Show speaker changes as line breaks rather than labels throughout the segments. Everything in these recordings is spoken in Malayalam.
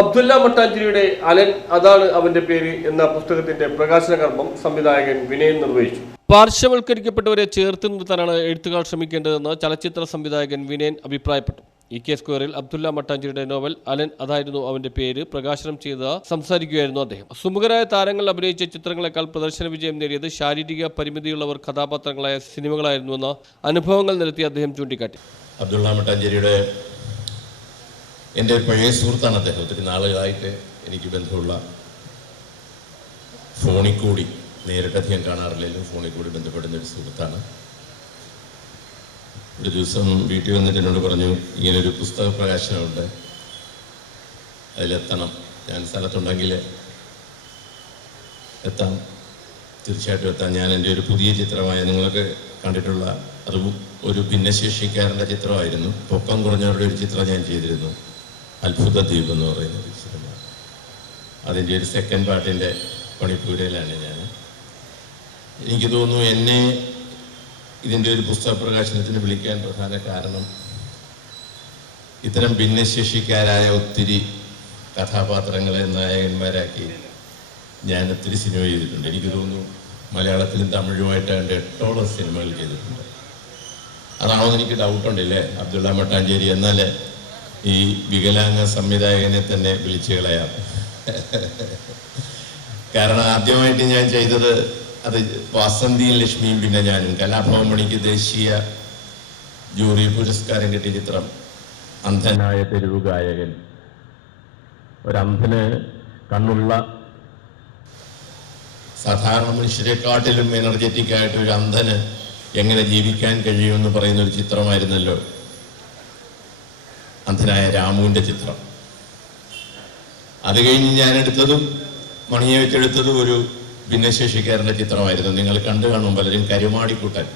Abdulla മട്ടാഞ്ചേരിയുടെ അലൻ അതാണ് അവന്റെ പേര് എന്ന പുസ്തകത്തിന്റെ പ്രകാശന കർമ്മം സംവിധായകൻ വിനയൻ നിർവഹിച്ചു. പാർശ്വവൽക്കരിക്കപ്പെട്ടവരെ ചേർത്ത് നിർത്താനാണ് എഴുത്തുകാർ ശ്രമിക്കേണ്ടതെന്ന് ചലച്ചിത്ര സംവിധായകൻ വിനയൻ അഭിപ്രായപ്പെട്ടു. ഇ കെ സ്ക്വയറിൽ അബ്ദുല്ല മട്ടാഞ്ചേരിയുടെ നോവൽ അലൻ അതായിരുന്നു അവന്റെ പേര് പ്രകാശനം ചെയ്ത സംസാരിക്കുകയായിരുന്നു അദ്ദേഹം. സുമുഖരായ താരങ്ങൾ അഭിനയിച്ച ചിത്രങ്ങളെക്കാൾ പ്രദർശന വിജയം നേടിയത് ശാരീരിക പരിമിതിയുള്ളവർ കഥാപാത്രങ്ങളായ സിനിമകളായിരുന്നുവെന്ന അനുഭവങ്ങൾ നിരത്തി അദ്ദേഹം ചൂണ്ടിക്കാട്ടി.
അബ്ദുള്ള മട്ടാഞ്ചേരിയുടെ എന്റെ പഴയ സുഹൃത്താണ് അദ്ദേഹം. ഒത്തിരി നാളുകളായിട്ട് എനിക്ക് ബന്ധമുള്ള ഫോണിൽ കൂടി നേരിട്ട് അധികം കാണാറില്ലെങ്കിലും ഫോണിൽ കൂടി ബന്ധപ്പെടുന്ന ഒരു സുഹൃത്താണ്. ഒരു ദിവസം വീട്ടിൽ വന്നിട്ട് എന്നോട് പറഞ്ഞു ഇങ്ങനൊരു പുസ്തക പ്രകാശനമുണ്ട്. അതിലെത്തണം. ഞാൻ സ്ഥലത്തുണ്ടെങ്കിൽ എത്താം. തീർച്ചയായിട്ടും എത്താം. ഞാൻ എന്റെ ഒരു പുതിയ ചിത്രമായ നിങ്ങൾക്ക് കണ്ടിട്ടുള്ള അത് ഒരു ഭിന്നശേഷിക്കാരന്റെ ചിത്രമായിരുന്നു. പൊക്കം കുറഞ്ഞവരുടെ ഒരു ചിത്രം ഞാൻ ചെയ്തിരുന്നു. അത്ഭുത ദ്വീപ് എന്ന് പറയുന്ന സിനിമ അതിന്റെ ഒരു സെക്കൻഡ് പാർട്ടിന്റെ പണിപ്പൂരയിലാണ് ഞാൻ. എനിക്ക് തോന്നുന്നു എന്നെ ഇതിന്റെ ഒരു പുസ്തക പ്രകാശനത്തിന് വിളിക്കാൻ പ്രധാന കാരണം ഇത്തരം ഭിന്നശേഷിക്കാരായ ഒത്തിരി കഥാപാത്രങ്ങളെ നായകന്മാരാക്കി ഞാൻ ഒത്തിരി സിനിമ ചെയ്തിട്ടുണ്ട്. എനിക്ക് തോന്നുന്നു മലയാളത്തിലും തമിഴുമായിട്ട് എന്റെ എട്ടോളം സിനിമകൾ ചെയ്തിട്ടുണ്ട്. അതാണോ എനിക്ക് ഡൗട്ടുണ്ടല്ലേ അബ്ദുള്ള മട്ടാഞ്ചേരി എന്നാൽ ഈ വികലാംഗ സംവിധായകനെ തന്നെ വിളിച്ചു കളയാം. കാരണം ആദ്യമായിട്ട് ഞാൻ ചെയ്തത് അത് വാസന്തിയും ലക്ഷ്മിയും പിന്നെ ഞാനും. കലാഭവൻ മണിക്ക് ദേശീയ ജൂറി പുരസ്കാരം കിട്ടിയ ചിത്രം അന്ധനായ തെരുവ് ഗായകൻ. ഒരന്ധന് കണ്ണുള്ള സാധാരണ മനുഷ്യരെക്കാട്ടിലും എനർജറ്റിക് ആയിട്ട് ഒരു അന്ധന് എങ്ങനെ ജീവിക്കാൻ കഴിയുമെന്ന് പറയുന്ന ഒരു ചിത്രമായിരുന്നല്ലോ. അന്ധനായ രാമുവിന്റെ ചിത്രം. അത് കഴിഞ്ഞ് ഞാൻ എടുത്തതും മണിയെ വെച്ചെടുത്തതും ഒരു ഭിന്നശേഷിക്കാരന്റെ ചിത്രമായിരുന്നു. നിങ്ങൾ കണ്ടു കാണും പലരും കരുമാടിക്കൂട്ടൻ.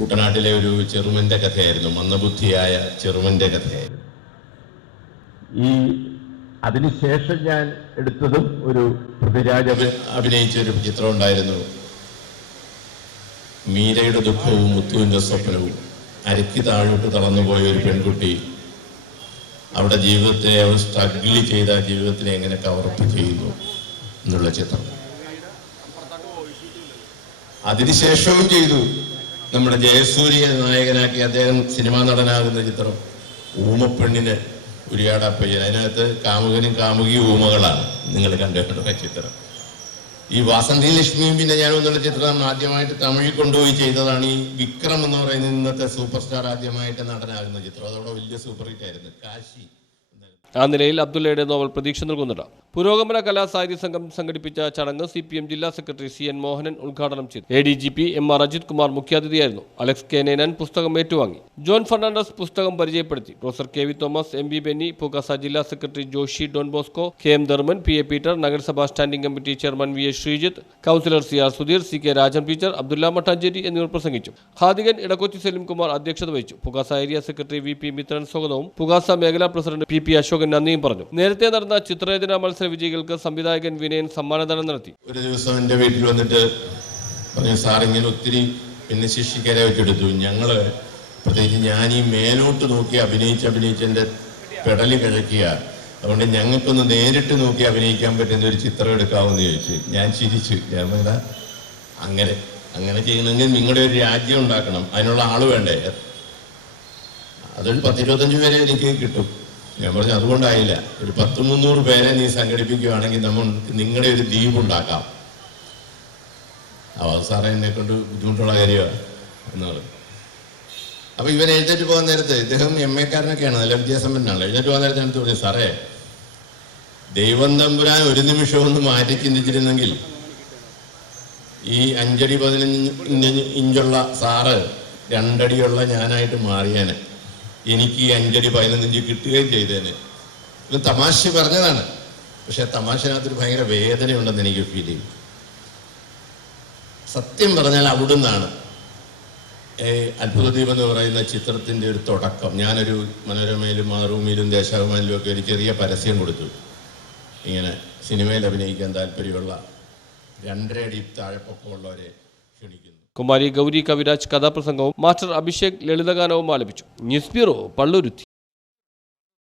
കുട്ടനാട്ടിലെ ഒരു ചെറുമന്റെ കഥയായിരുന്നു. മന്ദബുദ്ധിയായ ചെറുമന്റെ കഥയായിരുന്നു. ഈ അതിനുശേഷം ഞാൻ എടുത്തതും ഒരു പൃഥ്വിരാജ് അഭിനയിച്ച ഒരു ചിത്രം ഉണ്ടായിരുന്നു. മീരയുടെ ദുഃഖവും മുത്തുവിന്റെ സ്വപ്നവും. അരക്കി താഴോട്ട് തളർന്നുപോയ ഒരു പെൺകുട്ടി അവിടെ ജീവിതത്തെ അവർ സ്ട്രഗിൾ ചെയ്ത ജീവിതത്തിനെ എങ്ങനെ കവറപ്പ് ചെയ്യുന്നു എന്നുള്ള ചിത്രം. അതിനുശേഷവും ചെയ്തു നമ്മുടെ ജയസൂര്യ നായകനാക്കി അദ്ദേഹം സിനിമാ നടനാകുന്ന ചിത്രം. ഊമപ്പെണ്ണിന് ഉരിയാടപ്പയ്യൻ അതിനകത്ത് കാമുകനും കാമുകിയും ഊമകളാണ്. നിങ്ങൾ കണ്ടിട്ടുള്ള ചിത്രം. ഈ വാസന്തി ലക്ഷ്മിയും പിന്നെ ഞാനും എന്നുള്ള ചിത്രം ആദ്യമായിട്ട് തമിഴിൽ കൊണ്ടുപോയി ചെയ്തതാണ് ഈ വിക്രം എന്ന് പറയുന്ന ഇന്നത്തെ സൂപ്പർ സ്റ്റാർ ആദ്യമായിട്ട് നടനാകുന്ന ചിത്രം. അതോടെ വലിയ സൂപ്പർ ഹിറ്റ് ആയിരുന്നു കാശി.
ആ നിലയിൽ അബ്ദുള്ളയുടെ നോവൽ പ്രതീക്ഷ നൽകുന്നുണ്ട്. പുരോഗമന കലാ സാഹിത്യ സംഘം സംഘടിപ്പിച്ച ചടങ്ങ് സി പി എം ജില്ലാ സെക്രട്ടറി സി എൻ മോഹനൻ ഉദ്ഘാടനം ചെയ്തു. A D G P M R Ajith Kumar മുഖ്യാതിഥിയായിരുന്നു. Alex K Ninan പുസ്തകം ഏറ്റുവാങ്ങി. ജോൺ ഫെർണാണ്ടസ് പുസ്തകം പരിചയപ്പെടുത്തി. Professor K V Thomas M B Benny Pukasa ജില്ലാ secretary Joshy Don Bosco K M Dharman P A Peter നഗരസഭാ standing committee chairman V S Sreejith councillor C R Sudheer C K Rajan teacher Abdulla Mattancherry എന്നിവർ പ്രസംഗിച്ചു. ഹാദികൻ ഇടക്കൊച്ചി സലീം കുമാർ അധ്യക്ഷത വഹിച്ചു. Pukasa area secretary V P Mithran സ്വാഗതവും പുകാസ മേഖലാ പ്രസിഡന്റ് പി പി അശോകൻ നന്ദിയും പറഞ്ഞു. നേരത്തെ നടന്ന ചിത്രരചനാ മത്സര വിജയികൾക്ക് സംവിധായകൻ വിനയൻ സമ്മാനദാനം നടത്തി.
ഒരു ദിവസം എന്റെ വീട്ടിൽ വന്നിട്ട് പറഞ്ഞു സാർ ഇങ്ങനെ ഒത്തിരി ഭിന്നശേഷിക്കാരെ വെച്ചെടുത്തു. ഞങ്ങൾ പ്രത്യേകിച്ച് ഞാൻ ഈ മേലോട്ട് നോക്കി അഭിനയിച്ച് അഭിനയിച്ച് എന്റെ പെടലി കിഴക്കുക അതുകൊണ്ട് ഞങ്ങൾക്കൊന്ന് നേരിട്ട് നോക്കി അഭിനയിക്കാൻ പറ്റുന്ന ഒരു ചിത്രം എടുക്കാമെന്ന് ചോദിച്ചു ഞാൻ ചിരിച്ചു. ഞാൻ അങ്ങനെ അങ്ങനെ ചെയ്യണമെങ്കിൽ നിങ്ങളുടെ ഒരു രാജ്യം ഉണ്ടാക്കണം. അതിനുള്ള ആൾ വേണ്ടേ? അതൊരു പത്തിരുപത്തഞ്ച് പേരെ എനിക്ക് കിട്ടും. ഞാൻ പറഞ്ഞു അതുകൊണ്ടായില്ല. ഒരു പത്ത് മുന്നൂറ് പേരെ നീ സംഘടിപ്പിക്കുകയാണെങ്കിൽ നമ്മൾ നിങ്ങളുടെ ഒരു ദ്വീപ് ഉണ്ടാക്കാം. അവ സാറേ എന്നെ കൊണ്ട് ബുദ്ധിമുട്ടുള്ള കാര്യമാണ് എന്നുള്ളത് അപ്പോൾ ഇവൻ എഴുന്നേറ്റ് പോകാൻ നേരത്തെ ഇദ്ദേഹം എം എക്കാരനൊക്കെയാണ് നല്ല വിദ്യാസമ്പന്നനാണ്. എഴുന്നേറ്റ് പോകാൻ നേരത്തെ എനിക്ക് പറഞ്ഞു സാറേ ദൈവം തമ്പുരാൻ ഒരു നിമിഷം ഒന്ന് മാറ്റി ചിന്തിച്ചിരുന്നെങ്കിൽ ഈ അഞ്ചടി പതിനഞ്ച് ഇഞ്ചുള്ള സാറ് രണ്ടടിയുള്ള ഞാനായിട്ട് മാറിയാന്. എനിക്ക് ഈ അഞ്ചടി പതിനഞ്ച് കിട്ടുകയും ചെയ്തേനെ. ഇത് തമാശ പറഞ്ഞതാണ്. പക്ഷെ തമാശനകത്തൊരു ഭയങ്കര വേദനയുണ്ടെന്ന് എനിക്ക് ഫീൽ ചെയ്യും സത്യം പറഞ്ഞാൽ അവിടുന്നാണ്. അത്ഭുതദ്വീപ് എന്ന് പറയുന്ന ചിത്രത്തിന്റെ ഒരു തുടക്കം. ഞാനൊരു മനോരമയിലും മാറൂമിയിലും ദേശാഭിമാനിലും ഒക്കെ ഒരു ചെറിയ പരസ്യം കൊടുത്തു. ഇങ്ങനെ സിനിമയിൽ അഭിനയിക്കാൻ താല്പര്യമുള്ള രണ്ടര അടി താഴെപ്പൊക്കമുള്ളവരെ ക്ഷണിക്കുന്നു.
കുമാരി ഗൗരി കവിരാജ് കഥാപ്രസംഗവും മാസ്റ്റർ അഭിഷേക് ലളിതഗാനവും ആലപിച്ചു. News bureau Palluruthy.